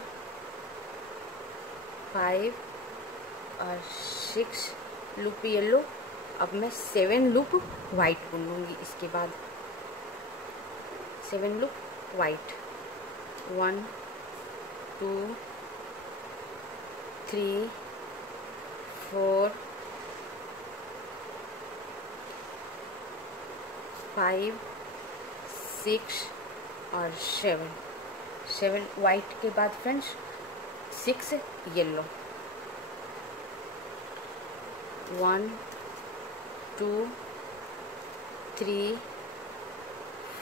5 और 6 लूप येलो। अब मैं 7 लूप वाइट बुन लूँगी। इसके बाद 7 लूप वाइट, 1 2 3 4 5 6 और 7 वाइट के बाद फ्रेंड्स 6 येलो, 1 2 3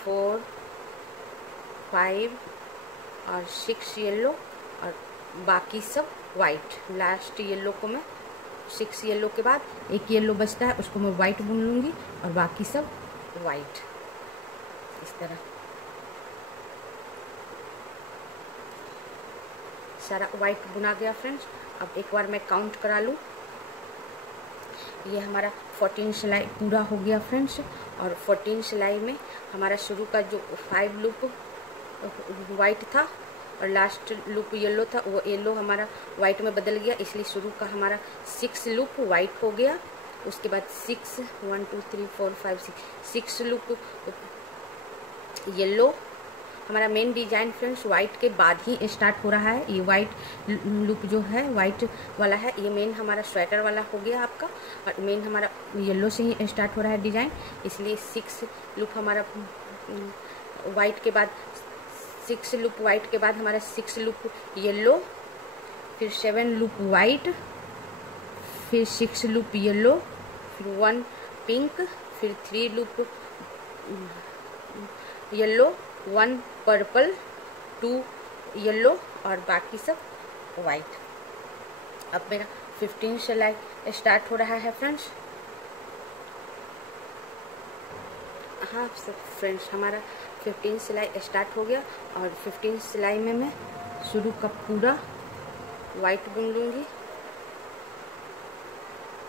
4 5 और 6 येलो और बाकी सब वाइट। लास्ट येलो को मैं 6 येलो के बाद एक येलो बचता है, उसको मैं वाइट बुन लूँगी और बाकी सब वाइट। इस तरह सारा वाइट बुना गया फ्रेंड्स। अब एक बार मैं काउंट करा लूँ। ये हमारा 14 सिलाई पूरा हो गया फ्रेंड्स और 14 सिलाई में हमारा शुरू का जो 5 लूप वाइट था और लास्ट लूप येलो था, वो येलो हमारा वाइट में बदल गया, इसलिए शुरू का हमारा 6 लूप वाइट हो गया। उसके बाद 6 1 2 3 4 5 6 लूप येलो। हमारा मेन डिजाइन फ्रेंड्स वाइट के बाद ही स्टार्ट हो रहा है। ये वाइट लूप जो है वाइट वाला है, ये मेन हमारा स्वेटर वाला हो गया आपका, और मेन हमारा येलो से ही स्टार्ट हो रहा है डिजाइन, इसलिए 6 लूप हमारा वाइट के बाद 6 लूप वाइट के बाद हमारा 6 लूप येलो, फिर 7 लूप वाइट, फिर 6 लूप येलो, फिर 1 पिंक, फिर 3 लूप येलो, 1 पर्पल, 2 येलो और बाकी सब वाइट। अब मेरा 15 सिलाई स्टार्ट हो रहा है फ्रेंड्स। हाँ फ्रेंड्स, हमारा 15 सिलाई स्टार्ट हो गया और 15 सिलाई में मैं शुरू का पूरा वाइट बुन लूँगी,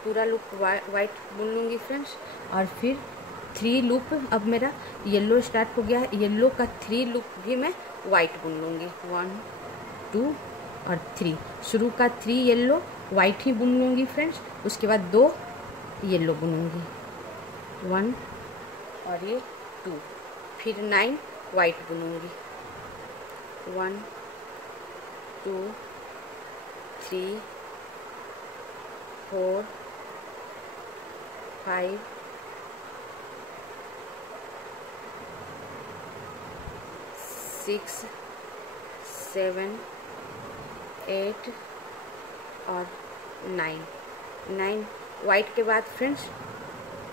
पूरा लूप वाइट बुन लूँगी फ्रेंड्स। और फिर 3 लूप अब मेरा येलो स्टार्ट हो गया है, येलो का 3 लूप भी मैं वाइट बुन लूँगी, 1 2 और 3। शुरू का 3 येलो वाइट ही बुन लूँगी फ्रेंड्स, उसके बाद 2 येलो बुनूँगी, 1 और ये 2, फिर 9 वाइट बुनूँगी, 1 2 3 4 5 6 7 8 और 9 वाइट के बाद फ्रेंड्स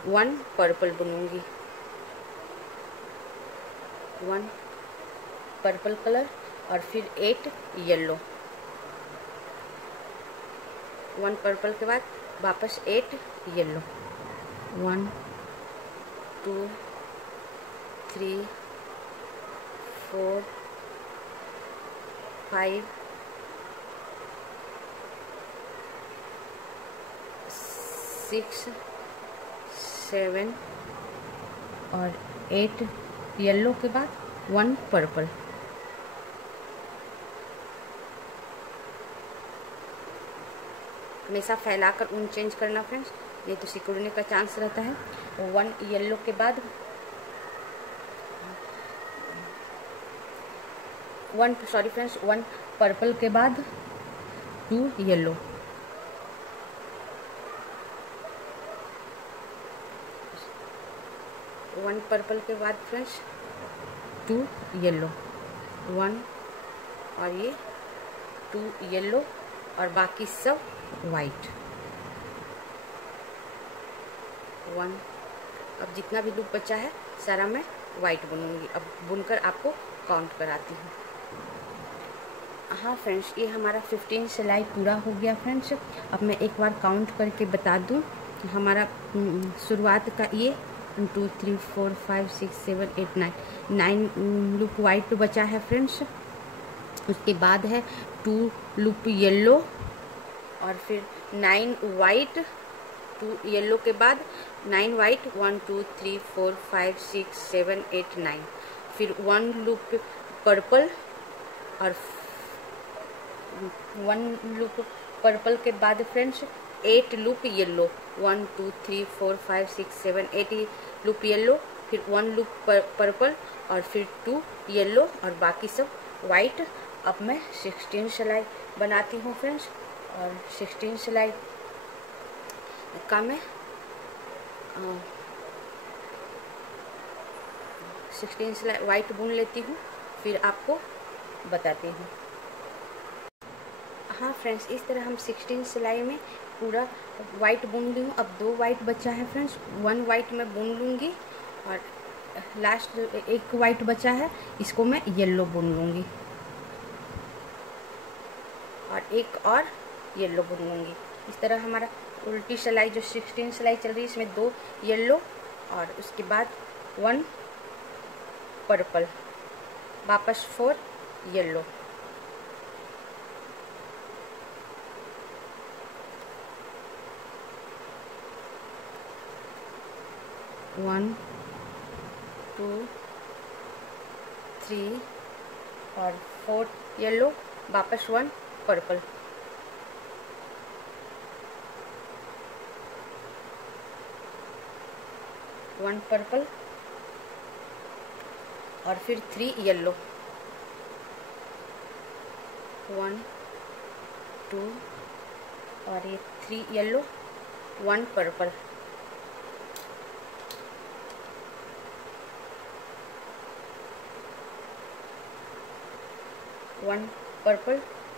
1 पर्पल बुनूंगी, 1 पर्पल कलर और फिर 8 येलो, 1 पर्पल के बाद वापस 8 येलो, 1 2 3 4 5 6 7 और 8 येलो के बाद 1 पर्पल। हमेशा फैलाकर ऊन चेंज करना फ्रेंड्स, ये तो सिकुड़ने का चांस रहता है। 1 येलो के बाद 1 पर्पल के बाद 2 येलो, 1 पर्पल के बाद फ्रेंड्स 2 येलो, 1 और ये 2 येलो और बाकी सब वाइट, 1। अब जितना भी लूप बचा है सारा मैं वाइट बुनूंगी। अब बुनकर आपको काउंट कराती हूँ। हाँ फ्रेंड्स, ये हमारा 15 सिलाई पूरा हो गया फ्रेंड्स। अब मैं एक बार काउंट करके बता दूँ। हमारा शुरुआत का ये 1 2 3 4 5 6 7 8 9 लूप वाइट बचा है फ्रेंड्स। उसके बाद है 2 लूप येलो और फिर 9 वाइट, 2 येलो के बाद 9 वाइट, 1 2 3 4 5 6 7 8 9, फिर 1 लूप पर्पल और 1 लूप पर्पल के बाद friends 8 loop yellow, 1 2 3 4 5 6 7 8 loop yellow, फिर 1 लूप पर्पल और फिर 2 येलो और बाकी सब वाइट। अब मैं 16 सिलाई बनाती हूँ फ्रेंड्स, और 16 सिलाई का मैं 16 सिलाई वाइट बुन लेती हूँ, फिर आपको बताती हूँ। हाँ फ्रेंड्स, इस तरह हम 16 सिलाई में पूरा वाइट बुन ली हूँ। अब 2 वाइट बचा है फ्रेंड्स, 1 वाइट मैं बुन लूँगी और लास्ट 1 वाइट बचा है, इसको मैं येलो बुन लूँगी और 1 और येलो बुन लूँगी। इस तरह हमारा उल्टी सिलाई जो 16 सिलाई चल रही है, इसमें 2 येलो और उसके बाद 1 पर्पल, वापस 4 येलो, 1 2 3 और 4 येलो, वापस 1 पर्पल, 1 पर्पल और फिर 3 येलो, 1 2 और ये 3 येलो, 1 पर्पल, 1 पर्पल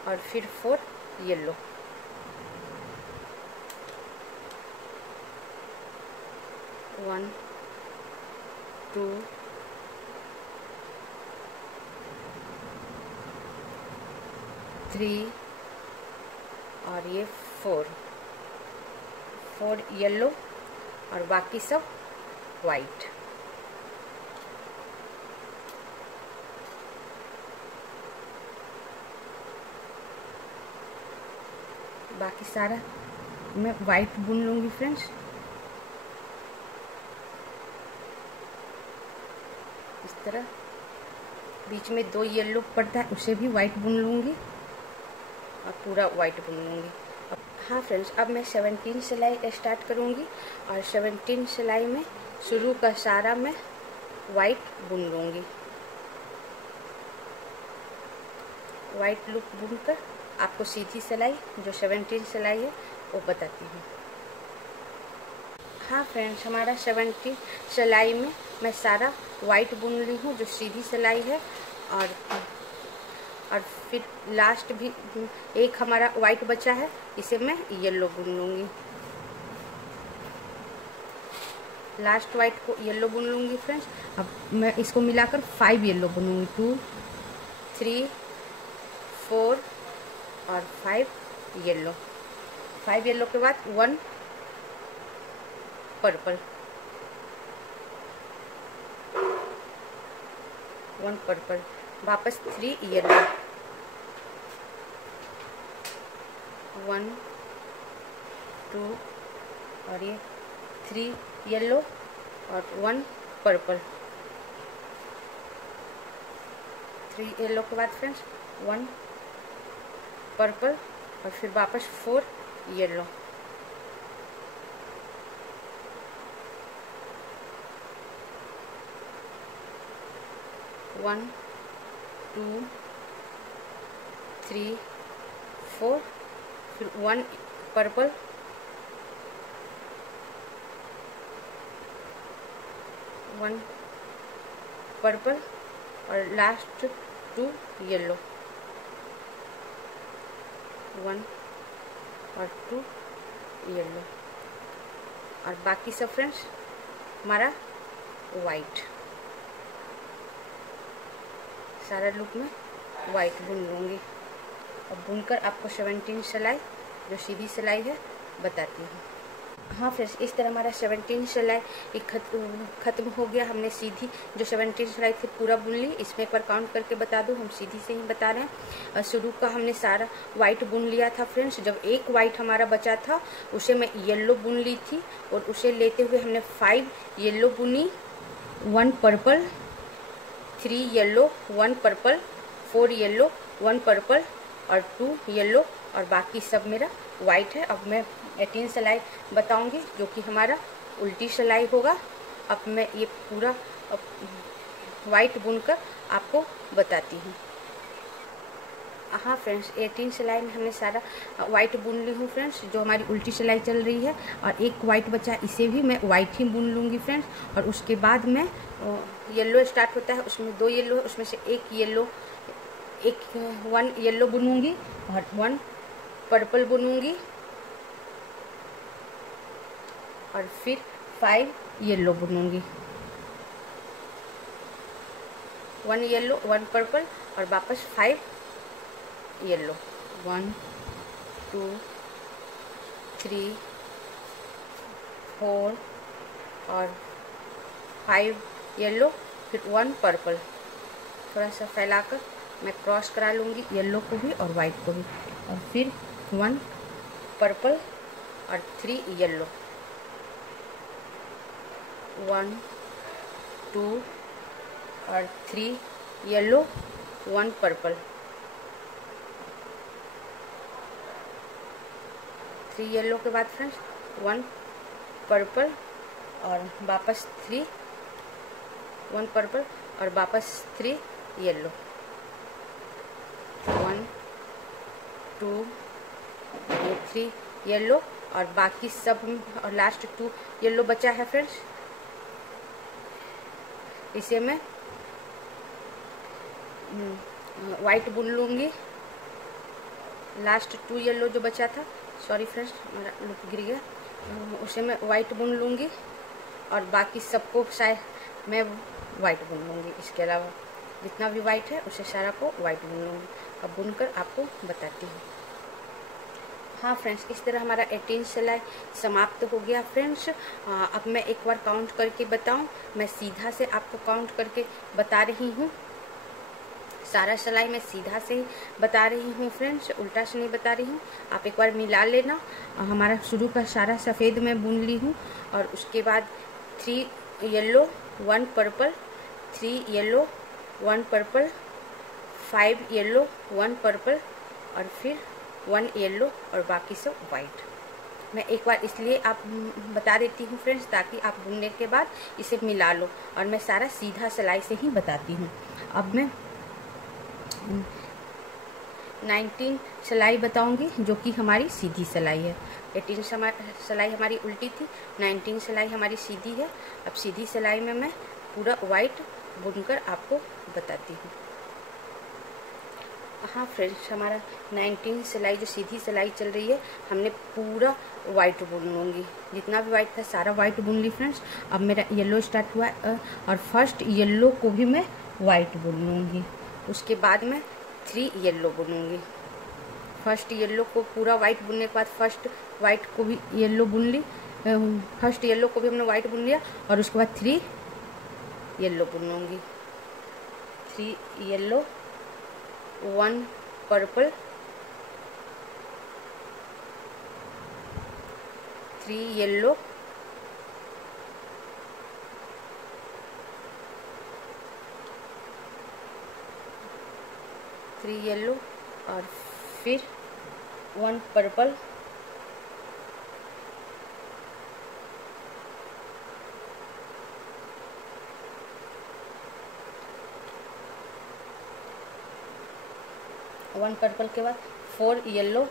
और फिर 4 येलो, 1 2 3 और ये 4 येलो और बाकी सब वाइट। बाकी सारा मैं वाइट बुन लूँगी फ्रेंड्स। इस तरह बीच में 2 येलो पड़ता है, उसे भी वाइट बुन लूँगी और पूरा वाइट बुन लूँगी। हाँ फ्रेंड्स, अब मैं 17 सिलाई स्टार्ट करूँगी और 17 सिलाई में शुरू का सारा मैं वाइट बुन लूँगी। वाइट लूप बुनकर आपको सीधी सिलाई जो 17 सिलाई है वो बताती हूँ। हाँ फ्रेंड्स, हमारा 17 सिलाई में मैं सारा वाइट बुन ली हूँ जो सीधी सिलाई है, और फिर लास्ट भी एक हमारा वाइट बचा है, इसे मैं येलो बुन लूँगी। लास्ट वाइट को येलो बुन लूँगी फ्रेंड्स। अब मैं इसको मिलाकर 5 येलो बुनूँगी, 2 3 4 और 5 येलो। 5 येलो के बाद 1 पर्पल, 1 पर्पल, वापस 3 येलो, 1 2 और ये 3 येलो और 1 पर्पल, 3 येलो के बाद फ्रेंड्स 1 पर्पल और फिर वापस 4 येलो, 1 2 3 4 फिर 1 पर्पल, 1 1 पर्पल और लास्ट 2 येलो, 1 और 2 येलो, और बाकी सब फ्रेंड्स हमारा वाइट। सारा लुक में वाइट बुन लूँगी और बुनकर आपको 17 सिलाई जो सीधी सिलाई है बताती हूँ। हाँ फ्रेंड्स, इस तरह हमारा 17 सिलाई खत्म हो गया। हमने सीधी जो 17 सिलाई थी पूरा बुन ली। इसमें एक बार काउंट करके बता दूँ, हम सीधी से ही बता रहे हैं। शुरू का हमने सारा वाइट बुन लिया था फ्रेंड्स। जब एक वाइट हमारा बचा था उसे मैं येलो बुन ली थी और उसे लेते हुए हमने 5 येलो बुनी, 1 purple, 3 yellow, 1 purple, 4 yellow, 1 purple और 2 येलो, और बाकी सब मेरा वाइट है। अब मैं 18 सिलाई बताऊंगी जो कि हमारा उल्टी सिलाई होगा। अब मैं ये पूरा वाइट बुनकर आपको बताती हूँ। हाँ फ्रेंड्स, 18 सिलाई में हमने सारा वाइट बुन ली हूँ फ्रेंड्स। जो हमारी उल्टी सिलाई चल रही है और एक वाइट बचा, इसे भी मैं वाइट ही बुन लूँगी फ्रेंड्स। और उसके बाद मैं येलो स्टार्ट होता है, उसमें 2 येलो है, उसमें से 1 येलो बुनूंगी और 1 पर्पल बुनूंगी और फिर 5 येलो बुनूंगी, 1 येलो, 1 पर्पल और वापस 5 येलो, 1 2 3 4 और 5 येलो, फिर 1 पर्पल। थोड़ा सा फैलाकर मैं क्रॉस करा लूँगी येलो को भी और वाइट को भी, और फिर 1 पर्पल और 3 येलो, 1 2 और 3 येलो, 1 पर्पल, 3 येलो के बाद फ्रेंड्स 1 पर्पल और वापस 1 पर्पल और वापस 3 येलो, 1 2 3 येलो और बाकी सब, और लास्ट 2 येलो बचा है फ्रेंड्स। इसे मैं वाइट बुन लूँगी। लास्ट 2 येलो जो बचा था, सॉरी फ्रेंड्स मेरा लुक गिर गया, उसे मैं वाइट बुन लूँगी और बाकी सबको शायद मैं वाइट बुन लूँगी। इसके अलावा जितना भी वाइट है उसे सारा को वाइट बुन लूँगी। अब बुनकर आपको बताती हूँ। हाँ फ्रेंड्स, इस तरह हमारा 18 सिलाई समाप्त हो गया फ्रेंड्स। अब मैं एक बार काउंट करके बताऊँ। मैं सीधा से आपको काउंट करके बता रही हूँ। सारा सिलाई मैं सीधा से ही बता रही हूँ फ्रेंड्स, उल्टा से नहीं बता रही हूँ। आप एक बार मिला लेना। हमारा शुरू का सारा सफ़ेद में बुन ली हूँ और उसके बाद 3 yellow, 1 purple, 3 yellow, 1 purple, 5 yellow, 1 purple और फिर 1 येलो और बाकी सब वाइट। मैं एक बार इसलिए आप बता देती हूँ फ्रेंड्स ताकि आप बुनने के बाद इसे मिला लो, और मैं सारा सीधा सिलाई से ही बताती हूँ। अब मैं 19 सिलाई बताऊंगी जो कि हमारी सीधी सिलाई है। 18 सिलाई हमारी उल्टी थी, 19 सिलाई हमारी सीधी है। अब सीधी सिलाई में मैं पूरा वाइट बुनकर आपको बताती हूँ। हाँ फ्रेंड्स, हमारा 19 सिलाई जो सीधी सिलाई चल रही है, हमने पूरा वाइट बुन लूँगी। जितना भी वाइट था सारा वाइट बुन ली फ्रेंड्स। अब मेरा येलो स्टार्ट हुआ और फर्स्ट येलो को भी मैं वाइट बुन लूँगी। उसके बाद मैं 3 येलो बुनूंगी। फर्स्ट येलो को पूरा वाइट बुनने के बाद फर्स्ट वाइट को भी येलो बुन ली, फर्स्ट येलो को भी हमने वाइट बुन लिया और उसके बाद 3 येलो बुनूंगी। 3 येलो, 1 पर्पल, 3 येलो, 3 येलो और फिर 1 पर्पल, वन पर्पल के बाद 4 येलो,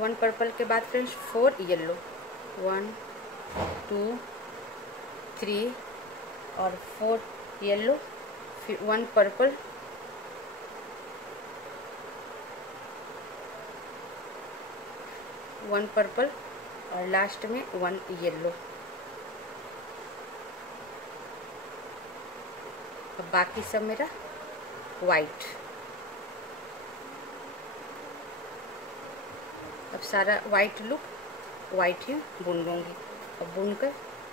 1 पर्पल के बाद फ्रेंड्स 4 येलो, 1 2 3 और 4 येलो, फिर 1 पर्पल, 1 पर्पल और लास्ट में 1 येलो। अब बाकी सब मेरा वाइट। अब सारा वाइट लुक वाइट ही बुन लूँगी। अब बुनकर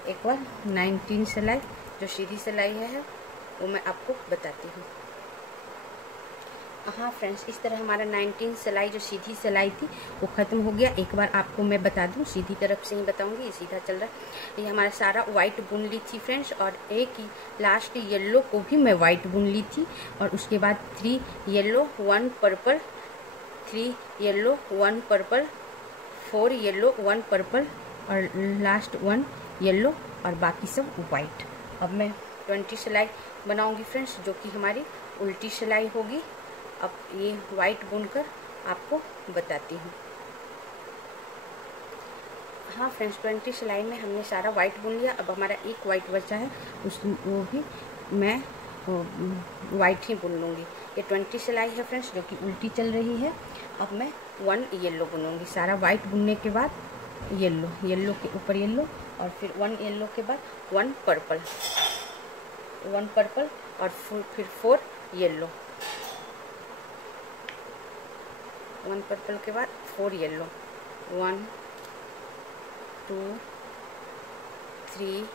एक बार 19 सिलाई जो सीधी सिलाई है वो मैं आपको बताती हूँ। हाँ फ्रेंड्स, इस तरह हमारा 19 सिलाई जो सीधी सिलाई थी वो ख़त्म हो गया। एक बार आपको मैं बता दूँ, सीधी तरफ से ही बताऊँगी, ये सीधा चल रहा है। ये हमारा सारा वाइट बुन ली थी फ्रेंड्स, और एक ही लास्ट येलो को भी मैं वाइट बुन ली थी। और उसके बाद 3 yellow 1 purple, 3 yellow 1 purple, 4 yellow 1 purple और लास्ट 1 येलो और बाकी सब वाइट। अब मैं 20 सिलाई बनाऊँगी फ्रेंड्स, जो कि हमारी उल्टी सिलाई होगी। अब ये वाइट बुनकर आपको बताती हूँ। हाँ फ्रेंड्स, 20 सिलाई में हमने सारा वाइट बुन लिया। अब हमारा एक वाइट बचा है, वो भी मैं वाइट ही बुन लूँगी। ये 20 सिलाई है फ्रेंड्स, जो कि उल्टी चल रही है। अब मैं 1 येलो बुनूँगी। सारा वाइट बुनने के बाद येलो, येलो के ऊपर येलो और फिर 1 येलो के बाद 1 पर्पल, 1 पर्पल और फिर 4 येलो, 1 पर्पल के बाद 4 येलो, 1 2 3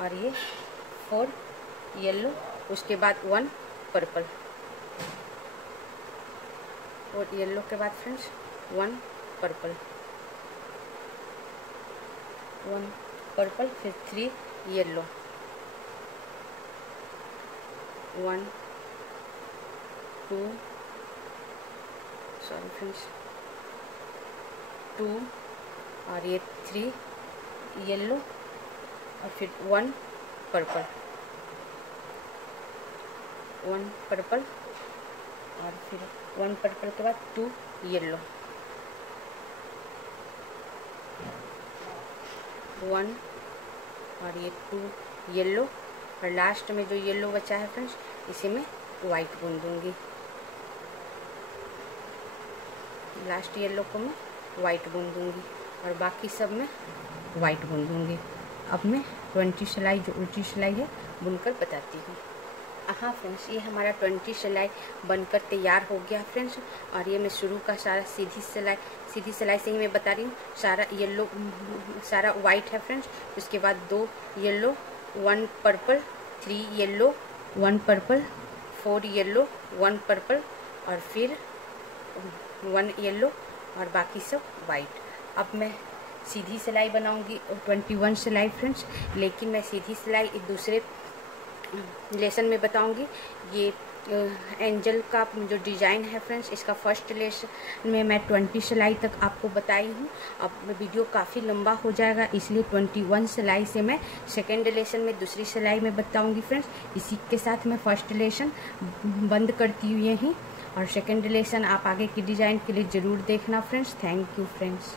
और ये 4 येलो, उसके बाद 1 पर्पल और येलो के बाद फ्रेंड्स 1 पर्पल, 1 पर्पल, फिर 3 येलो, 1 2 सॉरी फ्रेंड्स 2 और ये 3 येलो और फिर 1 पर्पल, 1 पर्पल और फिर 1 पर्पल के बाद 2 येलो, 1 और ये 2 येलो और लास्ट में जो येलो बचा है फ्रेंड्स, इसे मैं वाइट बुन दूंगी। लास्ट येलो को मैं वाइट बुन दूंगी और बाकी सब मैं वाइट बुन दूंगी। अब मैं 20 सिलाई जो उल्टी सिलाई है बुनकर बताती हूँ। हाँ फ्रेंड्स, ये हमारा 20 सिलाई बनकर तैयार हो गया फ्रेंड्स। और ये मैं शुरू का सारा सीधी सिलाई से ही मैं बता रही हूँ। सारा येलो, सारा वाइट है फ्रेंड्स। उसके बाद 2 yellow 1 purple, 3 yellow 1 purple, 4 yellow 1 purple और फिर 1 येलो और बाकी सब वाइट। अब मैं सीधी सिलाई बनाऊंगी 21 सिलाई फ्रेंड्स, लेकिन मैं सीधी सिलाई एक दूसरे लेसन में बताऊंगी। ये एंजल का जो डिज़ाइन है फ्रेंड्स, इसका फर्स्ट लेसन में मैं 20 सिलाई तक आपको बताई हूँ। अब वीडियो काफ़ी लंबा हो जाएगा, इसलिए 21 सिलाई से मैं सेकेंड लेसन में दूसरी सिलाई में बताऊंगी फ्रेंड्स। इसी के साथ मैं फर्स्ट लेसन बंद करती हूँ यहीं, और सेकेंड लेसन आप आगे की डिज़ाइन के लिए ज़रूर देखना फ्रेंड्स। Thank you friends.